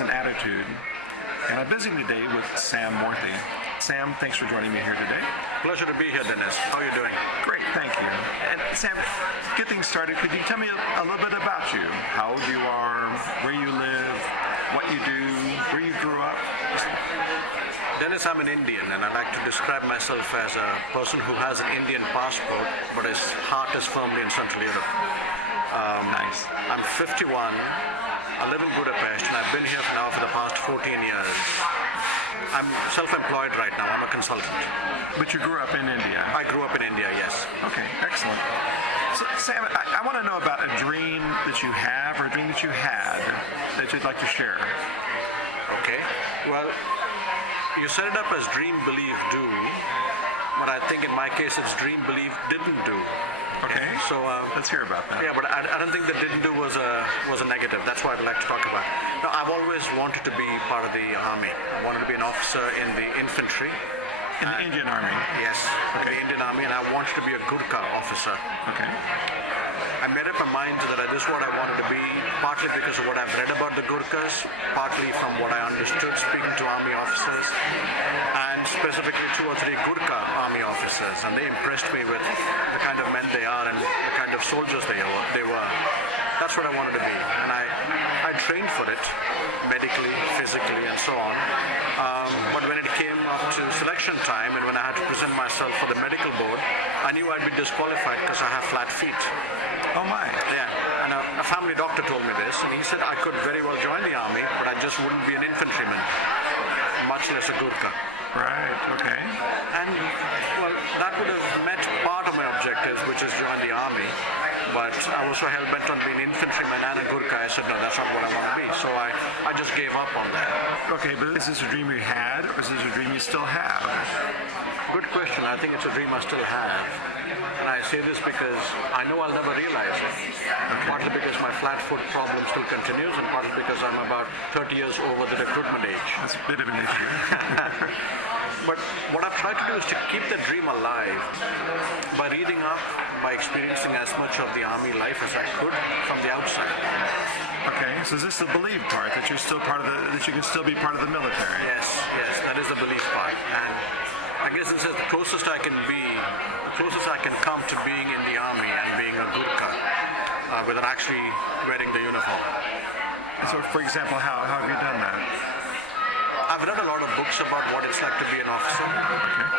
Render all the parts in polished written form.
is an attitude. And I'm visiting today with Sam Moorthy. Sam, thanks for joining me here today. Pleasure to be here, Dennis. How are you doing? Great, thank you. And Sam, get things started. Could you tell me a little bit about you? How old you are, where you live, what you do, where you grew up? Dennis, I'm an Indian, and I like to describe myself as a person who has an Indian passport, but his heart is firmly in Central Europe. Nice. I'm 51. I live in Budapest, and I've been here now for the past 14 years. I'm self-employed right now. I'm a consultant. But you grew up in India? I grew up in India, yes. Okay, excellent. So, Sam, I want to know about a dream that you have or a dream that you had that you'd like to share. Okay. Well, you set it up as dream, believe, do. But I think in my case, it's dream, believe, didn't do. Okay. So let's hear about that. Yeah, but I don't think that didn't do was a negative. That's what I'd like to talk about. Now, I've always wanted to be part of the army. I wanted to be an officer in the infantry. In the Indian Army? Yes, okay. The Indian Army, and I wanted to be a Ghurka officer. Okay. I made up my mind that this is what I wanted to be, partly because of what I've read about the Ghurkas, partly from what I understood speaking to army officers, and specifically 2 or 3 Ghurka army officers, and they impressed me with the kind of men they are and the kind of soldiers they were. That's what I wanted to be, and I trained for it, medically, physically, and so on. But when it came up to selection time and when I had to present myself for the medical board, I knew I'd be disqualified because I have flat feet. Oh my. Yeah, and a family doctor told me this, and he said I could very well join the army, but I just wouldn't be an infantryman, much less a Ghurka. Right, okay. And, well, that would have met part of my objectives, which is join the army, but I was so hell-bent on being an infantryman and a Ghurka, I said, no, that's not what I want to be, so I just gave up on that. Okay, but is this a dream you had, or is this a dream you still have? Good question. I think it's a dream I still have. And I say this because I know I'll never realize it. Okay. Partly because my flat foot problem still continues, and partly because I'm about 30 years over the recruitment age. That's a bit of an issue. But what I've tried to do is to keep the dream alive by reading up, by experiencing as much of the army life as I could from the outside. Okay, so is this the believe part, that you're still part of that you can still be part of the military? Yes, that is the belief part. And I guess this is the closest I can be, the closest I can come to being in the army and being a Ghurka without actually wearing the uniform. So, for example, how have you done that? I've read a lot of books about what it's like to be an officer,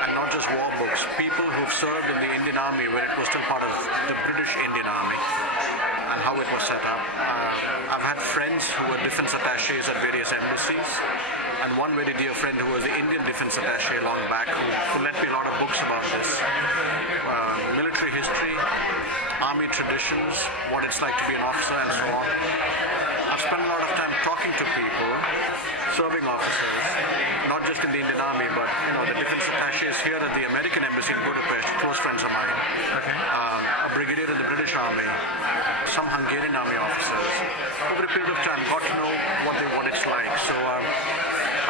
and not just war books. People who've served in the Indian Army when it was still part of the British Indian Army and how it was set up. I've had friends who were defense attaches at various embassies, and one very dear friend who was the Indian defense attache long back who lent me a lot of books about this. Military history, army traditions, what it's like to be an officer, and so on. I've spent a lot of time talking to people, serving officers, not just in the Indian Army, but the defense attaches here at the American Embassy in Budapest, close friends of mine. Okay. A brigadier in the British Army, some Hungarian Army officers. Over a period of time, got to know what it's like. So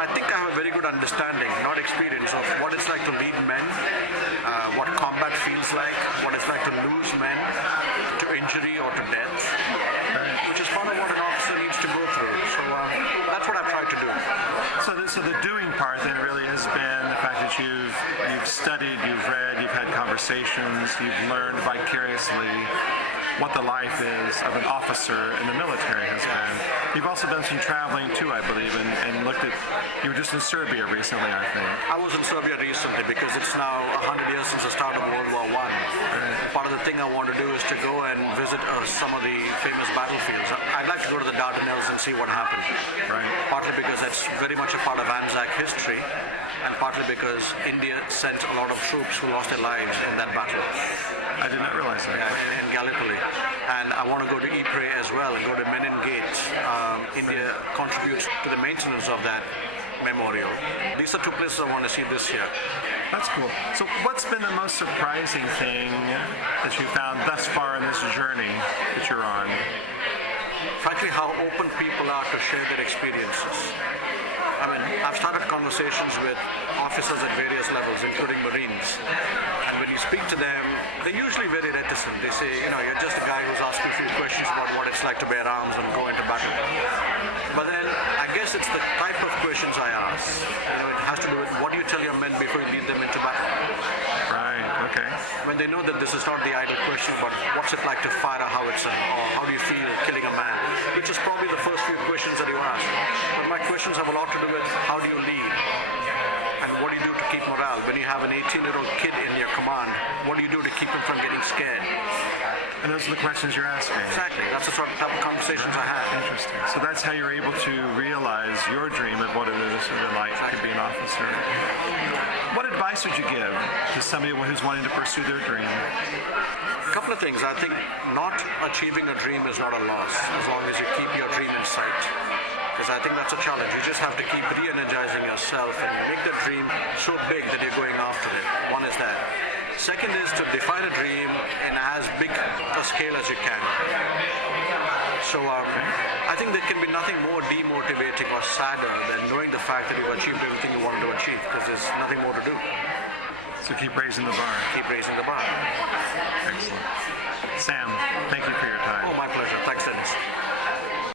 I think I have a very good understanding, not experience, of what it's like to lead men, what combat feels like, what it's like to lose men to injury or to death, which is part of what an officer needs to go through. So that's what I've tried to do. So the doing part then really has been the fact that you've studied, you've read, you've had conversations, you've learned vicariously what the life is of an officer in the military has been. You've also done some traveling too, I believe, and looked at, you were just in Serbia recently, I think. I was in Serbia recently because it's now 100 years since the start of World War I. Part of the thing I want to do is to go and visit some of the famous battlefields. I'd like to go to the Dardanelles and see what happened. Right. Partly because that's very much a part of Anzac history, and partly because India sent a lot of troops who lost their lives in that battle. I did not realize that. Yeah, in Gallipoli. And I want to go to Ypres as well and go to Menin Gate. India contributes to the maintenance of that memorial. These are 2 places I want to see this year. That's cool. So what's been the most surprising thing that you found thus far in this journey that you're on? Frankly, how open people are to share their experiences. I mean, I've started conversations with officers at various levels, including Marines. And when you speak to them, they're usually very reticent. They say, you're just a guy who's asking a few questions about what it's like to bear arms and go into battle. But then, I guess guess it's the type of questions I ask. It has to do with what do you tell your men before you lead them into battle. Right. Okay. When they know that this is not the idle question, but what's it like to fire a howitzer, or how do you feel killing a man, which is probably the first few questions that you ask. But my questions have a lot to do with how do you lead, and what do you do to keep morale. When you have an 18-year-old kid in your command, what do you do to keep him from getting scared? And those are the questions you're asking. Exactly. That's the sort of type of conversations I have. Interesting. So that's how you're able to realize your dream of what it is like to be an officer. What advice would you give to somebody who's wanting to pursue their dream? A couple of things. I think not achieving a dream is not a loss, as long as you keep your dream in sight. Because I think that's a challenge. You just have to keep re-energizing yourself and make that dream so big that you're going after it. One is that. Second is to define a dream in as big a scale as you can. So I think there can be nothing more demotivating or sadder than knowing the fact that you've achieved everything you wanted to achieve, because there's nothing more to do. So keep raising the bar. Keep raising the bar. Excellent. Sam, thank you